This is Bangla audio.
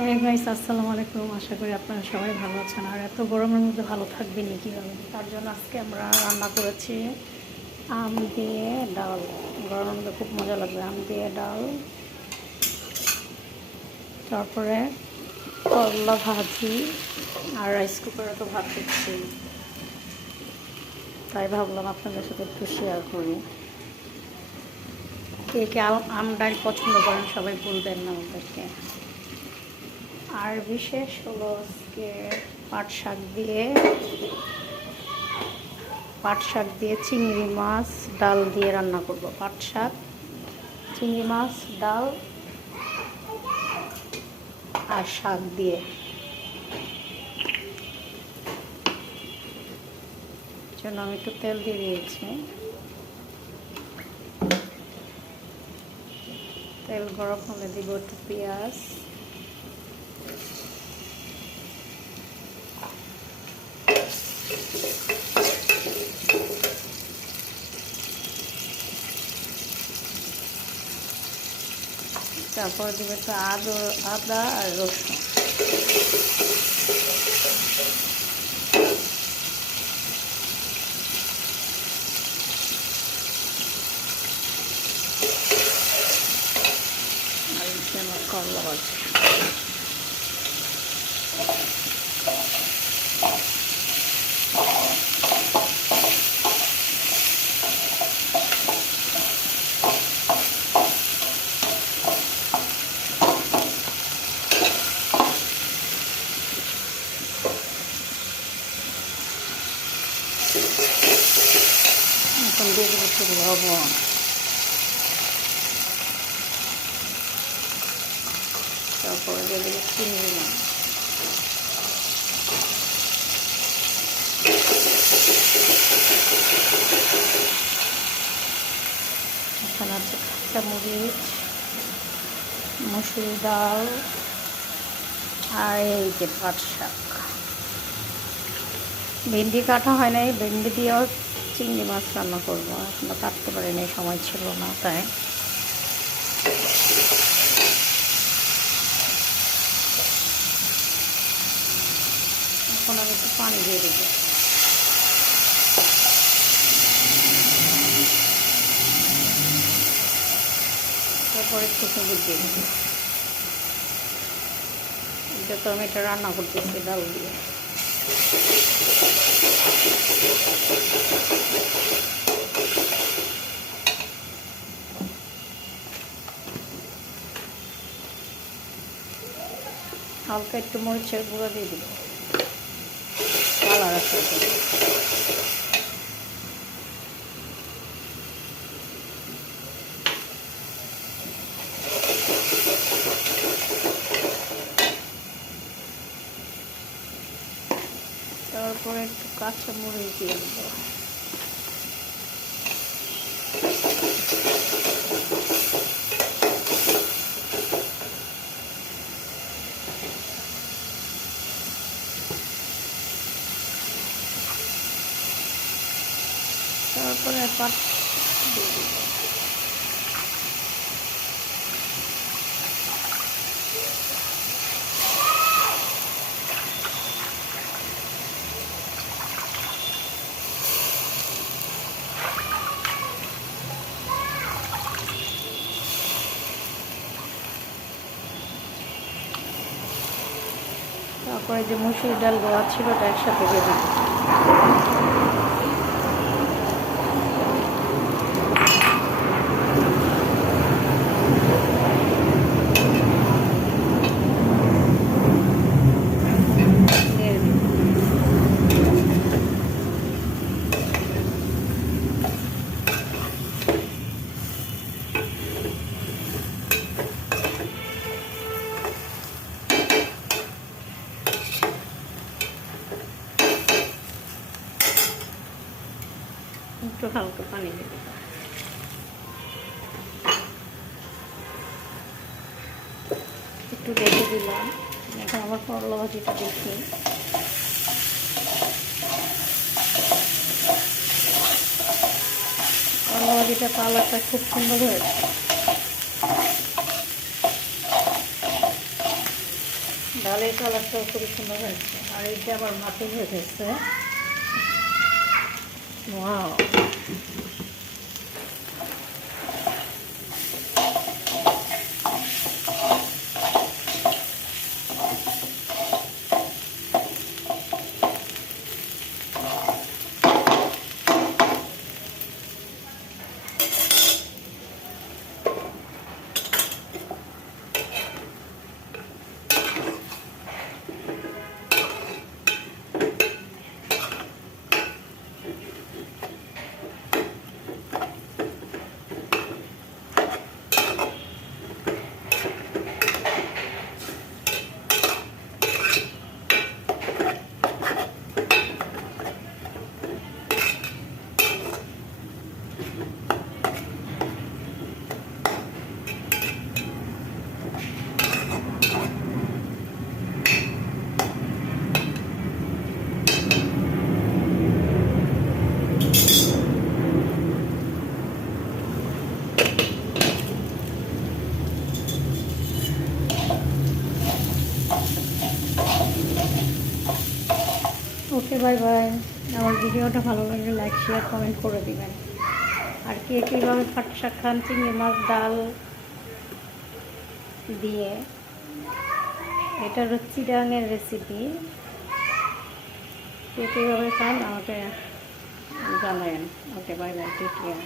এই গাইস, আসসালামু আলাইকুম। আশা করি আপনারা সবাই ভালো আছেন। আর এত গরমের মধ্যে ভালো থাকবেনই কীভাবে, তার জন্য আজকে আমরা রান্না করেছি আম দিয়ে ডাল। গরমের মধ্যে খুব মজা লাগবে আম দিয়ে ডাল। তারপরে করলা ভাজি আর রাইস কুকারে তো ভাত দিচ্ছি, তাই ভাবলাম আপনাদের সাথে একটু শেয়ার করি। কে কে আম ডাল পছন্দ করেন সবাই বলবেন না আমাদেরকে। আর বিশেষ হলো আজকে পাট শাক দিয়ে চিংড়ি মাছ ডাল দিয়ে রান্না করব। পাট শাক, চিংড়ি মাছ, ডাল আর শাক দিয়ে। জন্য আমি একটু তেল দিয়ে দিয়েছি। তেল গরম হলে দিব একটু পেঁয়াজ, তারপরে দিব একটু আদা আর রসুন। আর আমার করলা ভাজি। এখন দিয়ে দেবো একটু লবণ, তারপরে দিয়ে দেবো চিংড়ি মাছ, এখানে আছে কাঁচামরিচ, মসুর ডাল আর এই যে পাট শাক। ভেন্ডি কাটা হয় নাই, ভেন্ডি দিয়েও চিংড়ি মাছ রান্না করবো, এখনো কাটতে পারিনি, সময় ছিল না তাই। এখন আমি একটু পানি দিয়ে দেবো। তারপরে একটু হলুদ দিয়ে দেবো। এটা তো আমি এটা রান্না করতেছি ডাল দিয়ে। হালকা একটু মরিচের গুঁড়ো দিয়ে দিব, কালার আছে। তারপরে একটু কাঁচা মরিচ দিয়ে দেবো। তারপরে পাট দিয়ে দেবো। তারপরে যে মুসুর ডাল গোয়া ছিল ওটা একসাথে দিয়ে দিই। একটু হালকা পানি দিয়ে দেবো। একটু রেখে দিলাম। এখন আমার করলা ভাজিটা দেখি। করলা ভাজিটা কালারটা খুব সুন্দর হয়েছে। ডালের কালারটাও খুবই সুন্দর হয়েছে, আর এইটা আবার মাটি হয়ে গেছে। ওয়াও, ওকে, বাই বাই। আমার ভিডিওটা ভালো লাগলে লাইক শেয়ার কমেন্ট করে দিবেন। আর কে কীভাবে পাটশাক খান চিংড়ি মাছ ডাল দিয়ে, এটা হচ্ছে চিটাঙের রেসিপি। কে কীভাবে খান আমাকে জানাবেন। ওকে, বাই বাই, টেক কেয়ার।